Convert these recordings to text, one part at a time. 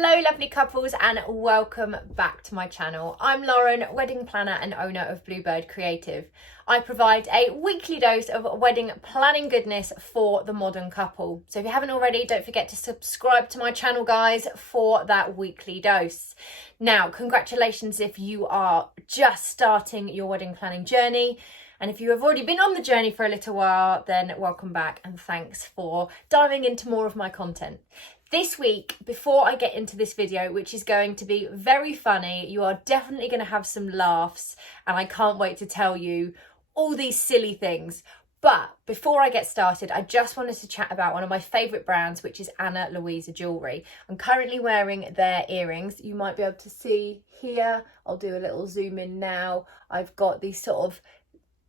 Hello lovely couples and welcome back to my channel. I'm Lauren, wedding planner and owner of Bluebird Creative. I provide a weekly dose of wedding planning goodness for the modern couple. So if you haven't already, don't forget to subscribe to my channel guys for that weekly dose. Now, congratulations if you are just starting your wedding planning journey. And if you have already been on the journey for a little while, then welcome back and thanks for diving into more of my content. This week, before I get into this video, which is going to be very funny, you are definitely going to have some laughs and I can't wait to tell you all these silly things. But before I get started, I just wanted to chat about one of my favourite brands, which is Ana Luisa Jewellery. I'm currently wearing their earrings. You might be able to see here. I'll do a little zoom in now. I've got these sort of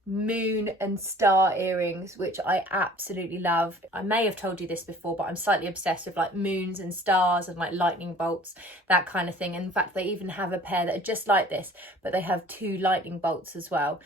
moon and star earrings, which I absolutely love. I may have told you this before, but I'm slightly obsessed with like moons and stars and like lightning bolts, that kind of thing. In fact, they even have a pair that are just like this, but they have two lightning bolts as well,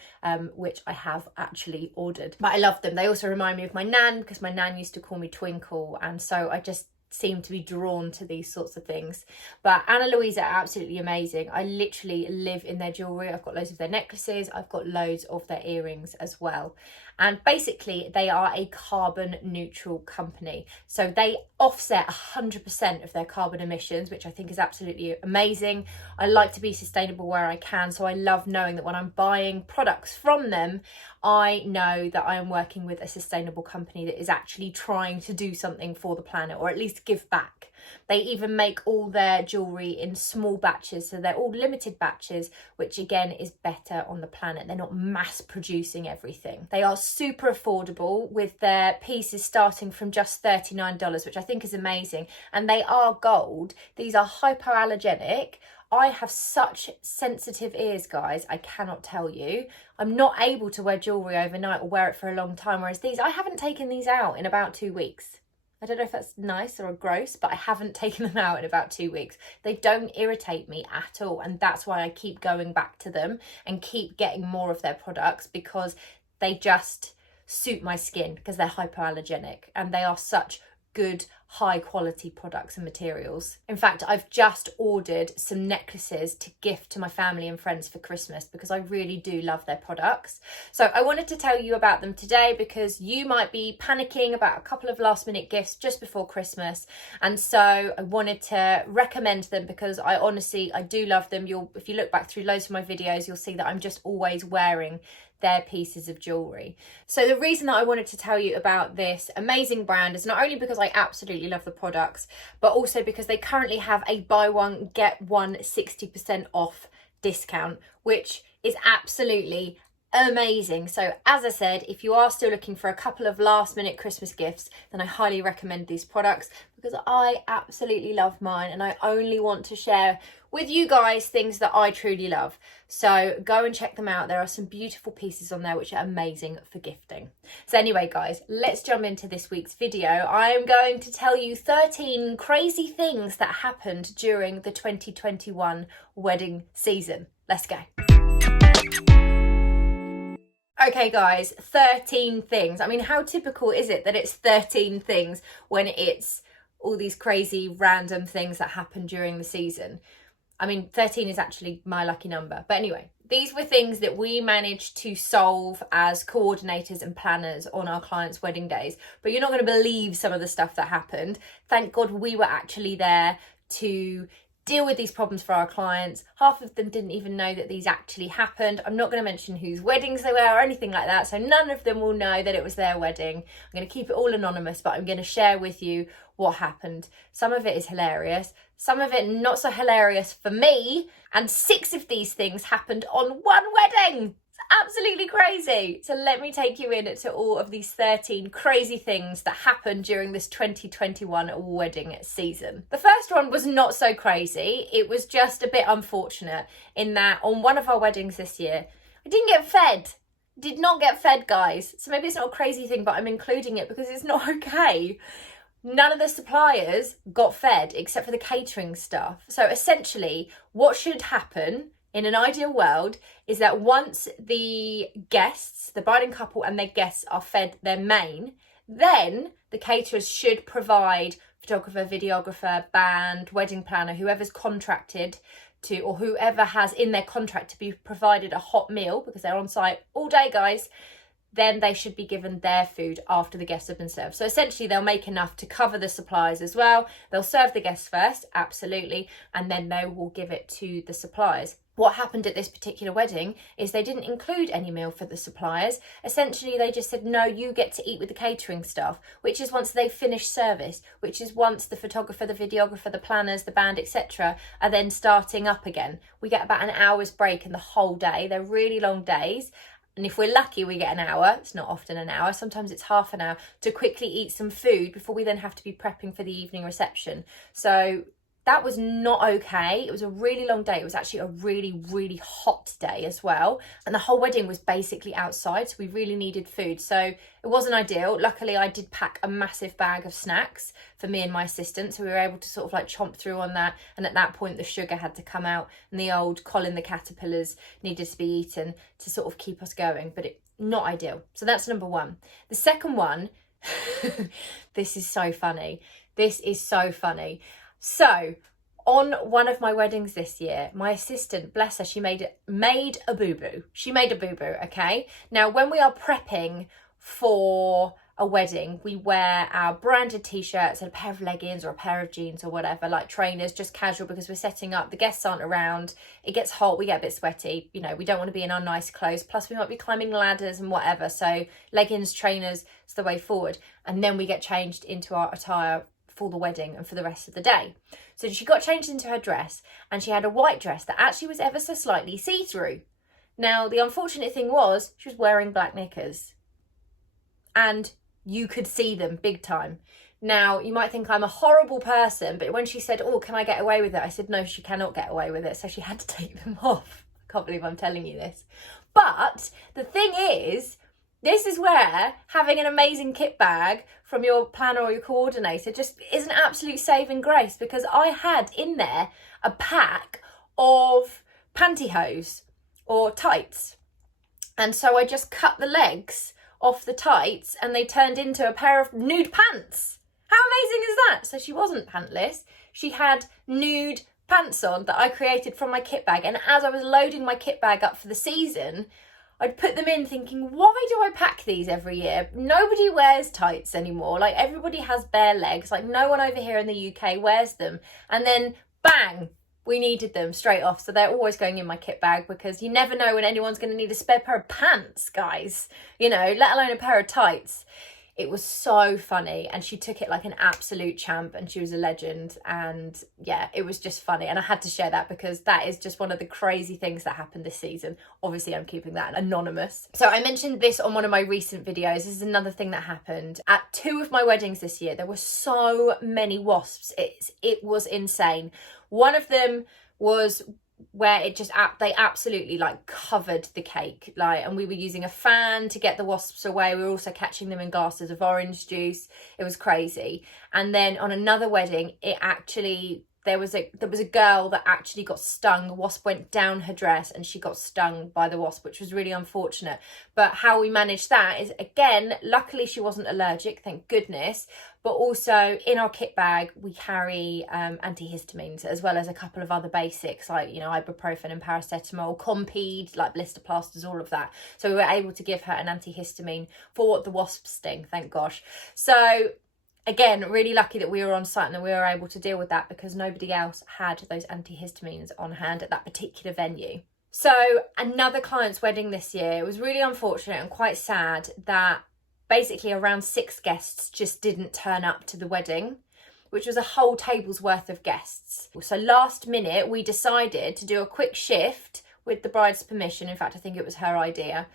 which I have actually ordered. But I love them. They also remind me of my nan, because my nan used to call me Twinkle, and so I just seem to be drawn to these sorts of things. But Ana Luisa are absolutely amazing. I literally live in their jewellery. I've got loads of their necklaces. I've got loads of their earrings as well. And basically they are a carbon neutral company. So they offset 100% of their carbon emissions, which I think is absolutely amazing. I like to be sustainable where I can. So I love knowing that when I'm buying products from them, I know that I am working with a sustainable company that is actually trying to do something for the planet, or at least give back. They even make all their jewellery in small batches, so they're all limited batches, which again is better on the planet. They're not mass producing everything. They are super affordable, with their pieces starting from just $39, which I think is amazing. And they are gold. These are hypoallergenic. I have such sensitive ears, guys, I cannot tell you. I'm not able to wear jewellery overnight or wear it for a long time, whereas these, I haven't taken these out in about 2 weeks. I don't know if that's nice or gross, but I haven't taken them out in about 2 weeks. They don't irritate me at all, and that's why I keep going back to them and keep getting more of their products, because they just suit my skin, because they're hypoallergenic and they are such good high quality products and materials. In fact, I've just ordered some necklaces to gift to my family and friends for Christmas, because I really do love their products. So I wanted to tell you about them today, because you might be panicking about a couple of last minute gifts just before Christmas, and so I wanted to recommend them because I do love them. If you look back through loads of my videos, you'll see that I'm just always wearing their pieces of jewellery. So the reason that I wanted to tell you about this amazing brand is not only because I absolutely love the products, but also because they currently have a buy one get one 60% off discount, which is absolutely amazing. So as I said, if you are still looking for a couple of last minute Christmas gifts, then I highly recommend these products, because I absolutely love mine and I only want to share with you guys things that I truly love. So go and check them out. There are some beautiful pieces on there which are amazing for gifting. So anyway guys, let's jump into this week's video. I am going to tell you 13 crazy things that happened during the 2021 wedding season. Let's go. Okay guys, 13 things. I mean, how typical is it that it's 13 things when it's all these crazy random things that happen during the season? I mean, 13 is actually my lucky number. But anyway, these were things that we managed to solve as coordinators and planners on our clients' wedding days. But you're not going to believe some of the stuff that happened. Thank God we were actually there to deal with these problems for our clients. Half of them didn't even know that these actually happened. I'm not going to mention whose weddings they were or anything like that, so none of them will know that it was their wedding. I'm going to keep it all anonymous, but I'm going to share with you what happened. Some of it is hilarious, some of it not so hilarious for me, and 6 of these things happened on one wedding. Absolutely crazy. So let me take you in to all of these 13 crazy things that happened during this 2021 wedding season. The first one was not so crazy. It was just a bit unfortunate in that on one of our weddings this year, I didn't get fed. Did not get fed, guys. So maybe it's not a crazy thing, but I'm including it because it's not okay. None of the suppliers got fed except for the catering stuff. So essentially what should happen in an ideal world is that once the guests, the bride and couple and their guests are fed their main, then the caterers should provide photographer, videographer, band, wedding planner, whoever's contracted to, or whoever has in their contract to be provided a hot meal, because they're on site all day, guys, then they should be given their food after the guests have been served. So essentially they'll make enough to cover the suppliers as well. They'll serve the guests first, absolutely, and then they will give it to the suppliers. What happened at this particular wedding is they didn't include any meal for the suppliers. Essentially, they just said, no, you get to eat with the catering staff, which is once they finish service, which is once the photographer, the videographer, the planners, the band, etc. are then starting up again. We get about an hour's break in the whole day. They're really long days. And if we're lucky, we get an hour. It's not often an hour. Sometimes it's half an hour to quickly eat some food before we then have to be prepping for the evening reception. So that was not okay. It was a really long day. It was actually a really, really hot day as well. And the whole wedding was basically outside, so we really needed food. So it wasn't ideal. Luckily, I did pack a massive bag of snacks for me and my assistant, so we were able to sort of like chomp through on that. And at that point, the sugar had to come out and the old Colin the caterpillars needed to be eaten to sort of keep us going, but not ideal. So that's number one. The second one, this is so funny. This is so funny. So on one of my weddings this year, my assistant, bless her, she made a boo-boo. She made a boo-boo, okay? Now, when we are prepping for a wedding, we wear our branded t-shirts and a pair of leggings or a pair of jeans or whatever, like trainers, just casual, because we're setting up. The guests aren't around. It gets hot. We get a bit sweaty. You know, we don't want to be in our nice clothes. Plus, we might be climbing ladders and whatever. So leggings, trainers is the way forward. And then we get changed into our attire for the wedding and for the rest of the day. So she got changed into her dress, and she had a white dress that actually was ever so slightly see-through. Now, the unfortunate thing was she was wearing black knickers, and you could see them big time. Now, you might think I'm a horrible person, but when she said, oh, can I get away with it? I said, no, she cannot get away with it. So she had to take them off. I can't believe I'm telling you this. But the thing is, this is where having an amazing kit bag from your planner or your coordinator just is an absolute saving grace, because I had in there a pack of pantyhose or tights. And so I just cut the legs off the tights and they turned into a pair of nude pants. How amazing is that? So she wasn't pantless. She had nude pants on that I created from my kit bag. And as I was loading my kit bag up for the season, I'd put them in thinking, why do I pack these every year? Nobody wears tights anymore. Like, everybody has bare legs. Like, no one over here in the UK wears them. And then bang, we needed them straight off. So they're always going in my kit bag, because you never know when anyone's going to need a spare pair of pants, guys, you know, let alone a pair of tights. It was so funny, and she took it like an absolute champ, and she was a legend. And yeah, it was just funny, and I had to share that because that is just one of the crazy things that happened this season. Obviously, I'm keeping that anonymous. So I mentioned this on one of my recent videos. This is another thing that happened at 2 of my weddings this year. There were so many wasps. It was insane. One of them was where it just they absolutely like covered the cake, like, and we were using a fan to get the wasps away. We were also catching them in glasses of orange juice. It was crazy. And then on another wedding, it actually there was a girl that actually got stung. The wasp went down her dress and she got stung by the wasp, which was really unfortunate. But how we managed that is, again, luckily she wasn't allergic, thank goodness. But also in our kit bag, we carry antihistamines, as well as a couple of other basics like, you know, ibuprofen and paracetamol, Compeed, like blister plasters, all of that. So we were able to give her an antihistamine for the wasp sting, thank gosh. So again, really lucky that we were on site and that we were able to deal with that, because nobody else had those antihistamines on hand at that particular venue. So another client's wedding this year, it was really unfortunate and quite sad that basically around 6 guests just didn't turn up to the wedding, which was a whole table's worth of guests. So last minute, we decided to do a quick shift with the bride's permission. In fact, I think it was her idea,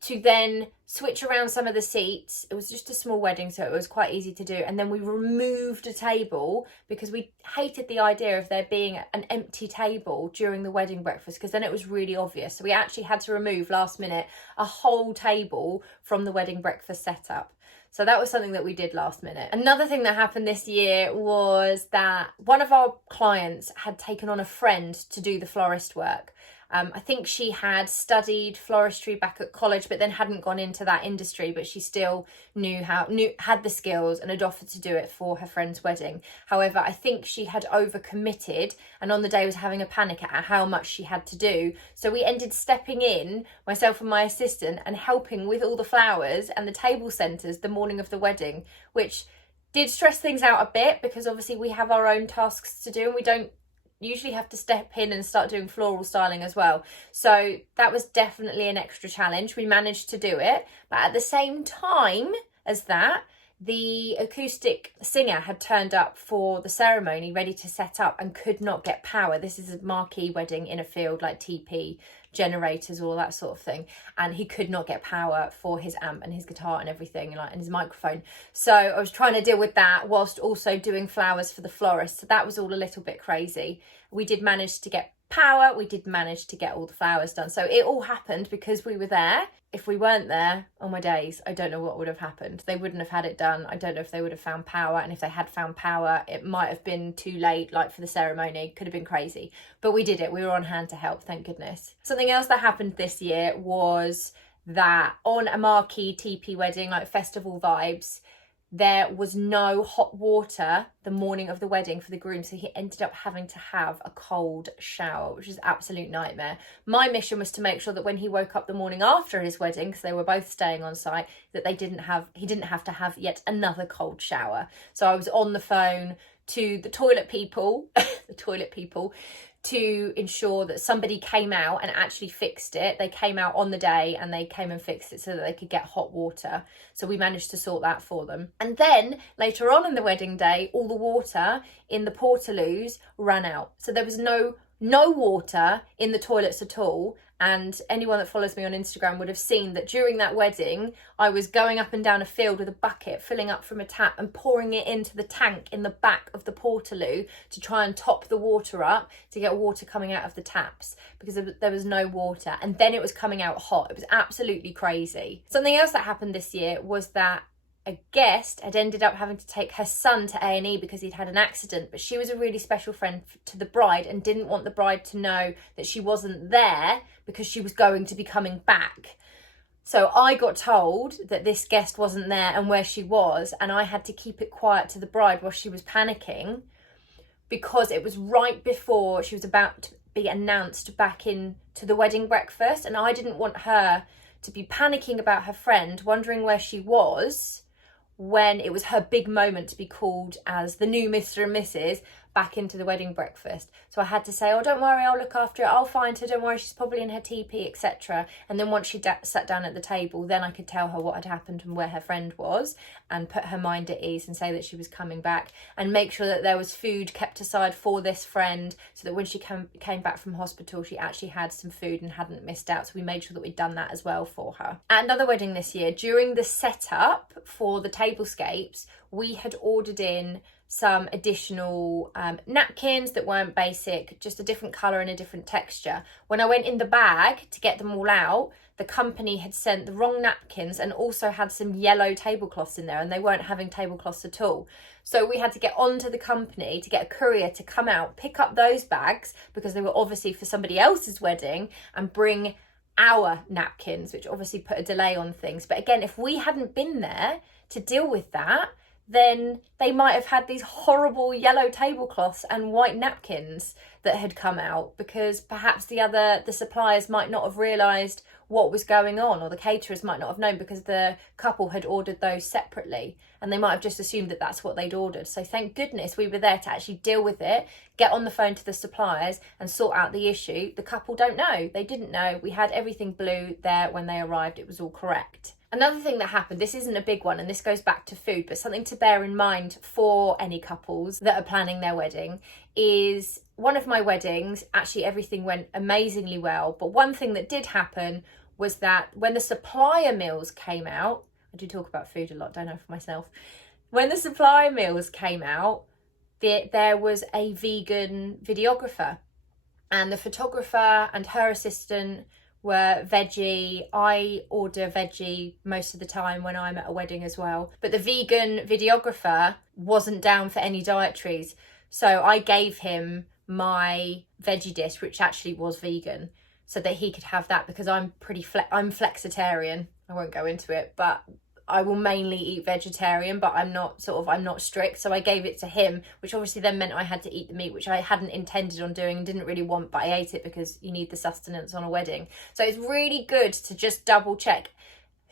to then switch around some of the seats. It was just a small wedding, so it was quite easy to do. And then we removed a table because we hated the idea of there being an empty table during the wedding breakfast, because then it was really obvious. So we actually had to remove last minute a whole table from the wedding breakfast setup. So that was something that we did last minute. Another thing that happened this year was that one of our clients had taken on a friend to do the florist work. I think she had studied floristry back at college, but then hadn't gone into that industry, but she still had the skills and had offered to do it for her friend's wedding. However, I think she had overcommitted and on the day was having a panic at how much she had to do. So we ended stepping in, myself and my assistant, and helping with all the flowers and the table centres the morning of the wedding, which did stress things out a bit because obviously we have our own tasks to do and we don't usually have to step in and start doing floral styling as well. So that was definitely an extra challenge. We managed to do it, but at the same time as that, the acoustic singer had turned up for the ceremony ready to set up and could not get power. This is a marquee wedding in a field, like TP generators, all that sort of thing, and he could not get power for his amp and his guitar and everything, and his microphone. So I was trying to deal with that whilst also doing flowers for the florist, so that was all a little bit crazy. We did manage to get power, we did manage to get all the flowers done, so it all happened because we were there. If we weren't there on my days, I don't know what would have happened. They wouldn't have had it done. I don't know if they would have found power, and if they had found power, it might have been too late, like for the ceremony. Could have been crazy, but we did it. We were on hand to help, thank goodness. Something else that happened this year was that on a marquee TP wedding, like festival vibes, there was no hot water the morning of the wedding for the groom, so he ended up having to have a cold shower, which is an absolute nightmare. My mission was to make sure that when he woke up the morning after his wedding, because they were both staying on site, that he didn't have to have yet another cold shower. So I was on the phone to the toilet people, to ensure that somebody came out and actually fixed it. They came out on the day and they came and fixed it so that they could get hot water. So we managed to sort that for them. And then later on in the wedding day, all the water in the portaloos ran out. So there was no water in the toilets at all. And anyone that follows me on Instagram would have seen that during that wedding, I was going up and down a field with a bucket, filling up from a tap and pouring it into the tank in the back of the portaloo to try and top the water up to get water coming out of the taps because there was no water. And then it was coming out hot. It was absolutely crazy. Something else that happened this year was that a guest had ended up having to take her son to A&E because he'd had an accident, but she was a really special friend to the bride and didn't want the bride to know that she wasn't there because she was going to be coming back. So I got told that this guest wasn't there and where she was, and I had to keep it quiet to the bride while she was panicking because it was right before she was about to be announced back into the wedding breakfast, and I didn't want her to be panicking about her friend, wondering where she was, when it was her big moment to be called as the new Mr. and Mrs. back into the wedding breakfast. So I had to say, oh, don't worry, I'll look after it, I'll find her, don't worry, she's probably in her TP, etc. And then once she sat down at the table, then I could tell her what had happened and where her friend was and put her mind at ease and say that she was coming back and make sure that there was food kept aside for this friend so that when she came back from hospital, she actually had some food and hadn't missed out. So we made sure that we'd done that as well for her. At another wedding this year, during the setup for the tablescapes, we had ordered in some additional napkins that weren't basic, just a different colour and a different texture. When I went in the bag to get them all out, the company had sent the wrong napkins and also had some yellow tablecloths in there, and they weren't having tablecloths at all. So we had to get onto the company to get a courier to come out, pick up those bags because they were obviously for somebody else's wedding, and bring our napkins, which obviously put a delay on things. But again, if we hadn't been there to deal with that, then they might have had these horrible yellow tablecloths and white napkins that had come out because perhaps the suppliers might not have realised what was going on, or the caterers might not have known because the couple had ordered those separately and they might have just assumed that that's what they'd ordered. So thank goodness we were there to actually deal with it, get on the phone to the suppliers and sort out the issue. The couple don't know, they didn't know. We had everything blue there when they arrived, it was all correct. Another thing that happened, this isn't a big one and this goes back to food, but something to bear in mind for any couples that are planning their wedding, is one of my weddings, actually everything went amazingly well, but one thing that did happen was that when the supplier meals came out, I do talk about food a lot, don't I, for myself. When the supplier meals came out, there was a vegan videographer, and the photographer and her assistant were veggie. I order veggie most of the time when I'm at a wedding as well. But the vegan videographer wasn't down for any dietaries. So I gave him my veggie dish, which actually was vegan. so that he could have that, because I'm flexitarian. I won't go into it, but I will mainly eat vegetarian, but I'm not strict. So I gave it to him, which obviously then meant I had to eat the meat, which I hadn't intended on doing and didn't really want, but I ate it because you need the sustenance on a wedding. So it's really good to just double check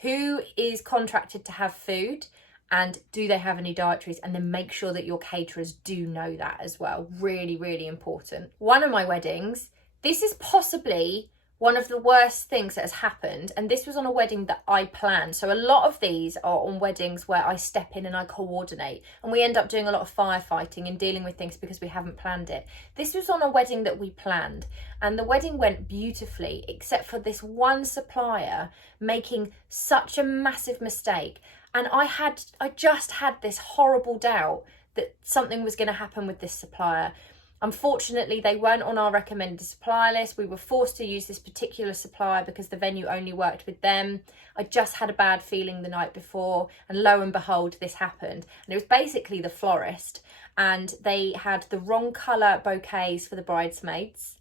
who is contracted to have food and do they have any dietaries, and then make sure that your caterers do know that as well. Really, really important. One of my weddings, this is possibly one of the worst things that has happened, and this was on a wedding that I planned. So a lot of these are on weddings where I step in and I coordinate, and we end up doing a lot of firefighting and dealing with things because we haven't planned it. This was on a wedding that we planned, and the wedding went beautifully, except for this one supplier making such a massive mistake. And I just had this horrible doubt that something was going to happen with this supplier. Unfortunately, they weren't on our recommended supplier list. We were forced to use this particular supplier because the venue only worked with them. I just had a bad feeling the night before, and lo and behold, this happened. And it was basically the florist, and they had the wrong colour bouquets for the bridesmaids.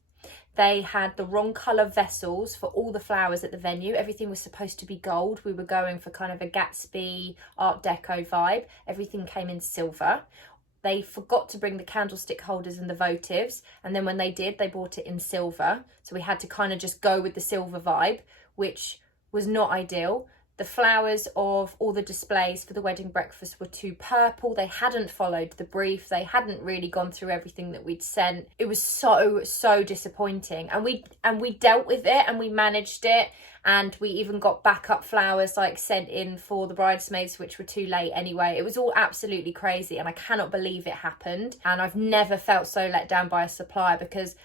They had the wrong colour vessels for all the flowers at the venue. Everything was supposed to be gold. We were going for kind of a Gatsby Art Deco vibe. Everything came in silver. They forgot to bring the candlestick holders and the votives, and then when they did, they brought it in silver. So we had to kind of just go with the silver vibe, which was not ideal. The flowers of all the displays for the wedding breakfast were too purple. They hadn't followed the brief. They hadn't really gone through everything that we'd sent. It was so disappointing. And we dealt with it and we managed it. And we even got backup flowers like sent in for the bridesmaids, which were too late anyway. It was all absolutely crazy, and I cannot believe it happened. And I've never felt so let down by a supplier, because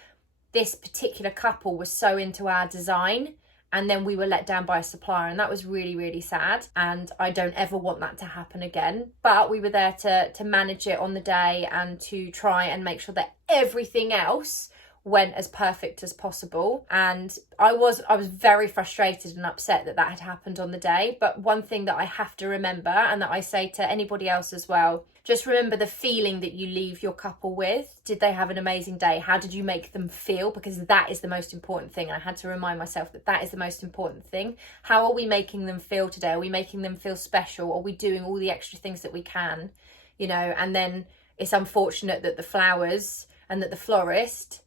this particular couple was so into our design, and then we were let down by a supplier, and that was really, really sad. And I don't ever want that to happen again. But we were there to manage it on the day and to try and make sure that everything else went as perfect as possible. And I was very frustrated and upset that had happened on the day. But one thing that I have to remember, and that I say to anybody else as well, just remember the feeling that you leave your couple with. Did they have an amazing day? How did you make them feel? Because that is the most important thing. I had to remind myself that is the most important thing. How are we making them feel today? Are we making them feel special? Are we doing all the extra things that we can? You know, and then it's unfortunate that the flowers and that the florist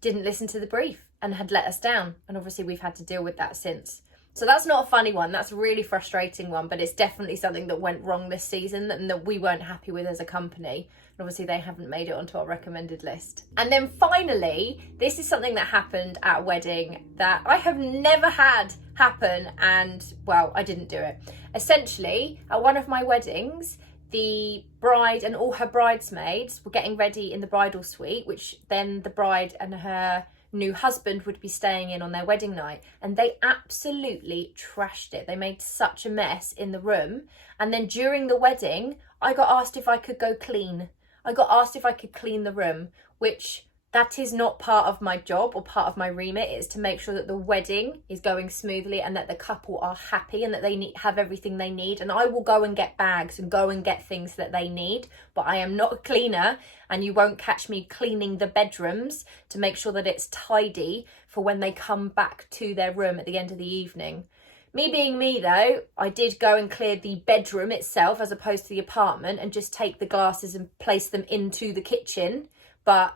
didn't listen to the brief and had let us down. And obviously we've had to deal with that since. So that's not a funny one. That's a really frustrating one, but it's definitely something that went wrong this season and that we weren't happy with as a company. And obviously they haven't made it onto our recommended list. And then finally, this is something that happened at a wedding that I have never had happen, and well, I didn't do it. Essentially, at one of my weddings, the bride and all her bridesmaids were getting ready in the bridal suite, which then the bride and her new husband would be staying in on their wedding night, and they absolutely trashed it. They made such a mess in the room. And then during the wedding, I got asked if I could go clean. I got asked if I could clean the room, which that is not part of my job or part of my remit. It is to make sure that the wedding is going smoothly and that the couple are happy and that they have everything they need. And I will go and get bags and go and get things that they need, but I am not a cleaner, and you won't catch me cleaning the bedrooms to make sure that it's tidy for when they come back to their room at the end of the evening. Me being me though, I did go and clear the bedroom itself as opposed to the apartment and just take the glasses and place them into the kitchen, but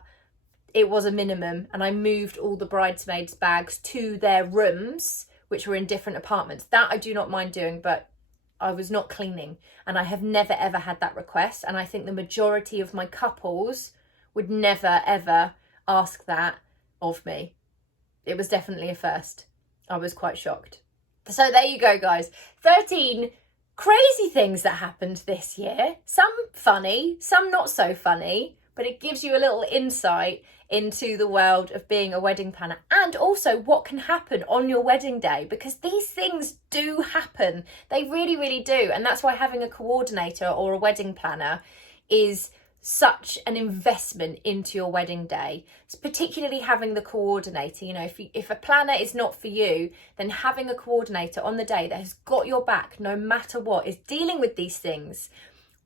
it was a minimum, and I moved all the bridesmaids' bags to their rooms, which were in different apartments. That I do not mind doing, but I was not cleaning, and I have never ever had that request, and I think the majority of my couples would never ever ask that of me. It was definitely a first. I was quite shocked. So there you go, guys. 13 crazy things that happened this year. Some funny, some not so funny, but it gives you a little insight into the world of being a wedding planner, and also what can happen on your wedding day, because these things do happen. They really, really do. And that's why having a coordinator or a wedding planner is such an investment into your wedding day. It's particularly having the coordinator. You know, if a planner is not for you, then having a coordinator on the day that has got your back no matter what, is dealing with these things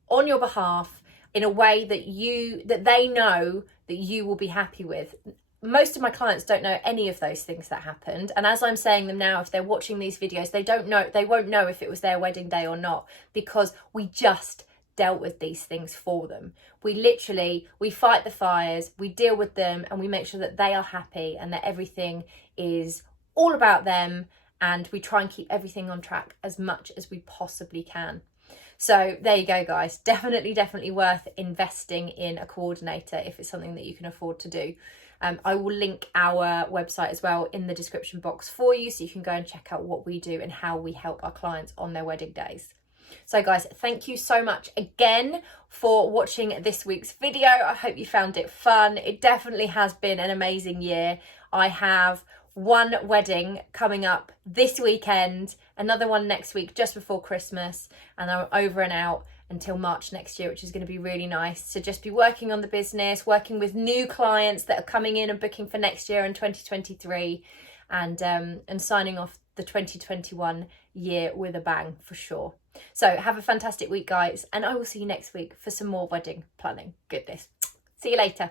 on your behalf in a way that they know that you will be happy with. most of my clients don't know any of those things that happened. And as I'm saying them now, if they're watching these videos, they won't know if it was their wedding day or not, because we just dealt with these things for them. We fight the fires, we deal with them, and we make sure that they are happy and that everything is all about them, and we try and keep everything on track as much as we possibly can. So there you go, guys. Definitely worth investing in a coordinator if it's something that you can afford to do. I will link our website as well in the description box for you, so you can go and check out what we do and how we help our clients on their wedding days. So guys, thank you so much again for watching this week's video. I hope you found it fun. It definitely has been an amazing year. I have one wedding coming up this weekend, another one next week just before Christmas, and I'm over and out until March next year, which is going to be really nice to just be working on the business, working with new clients that are coming in and booking for next year in 2023, and signing off the 2021 year with a bang for sure. So have a fantastic week, guys, and I will see you next week for some more wedding planning goodness. See you later.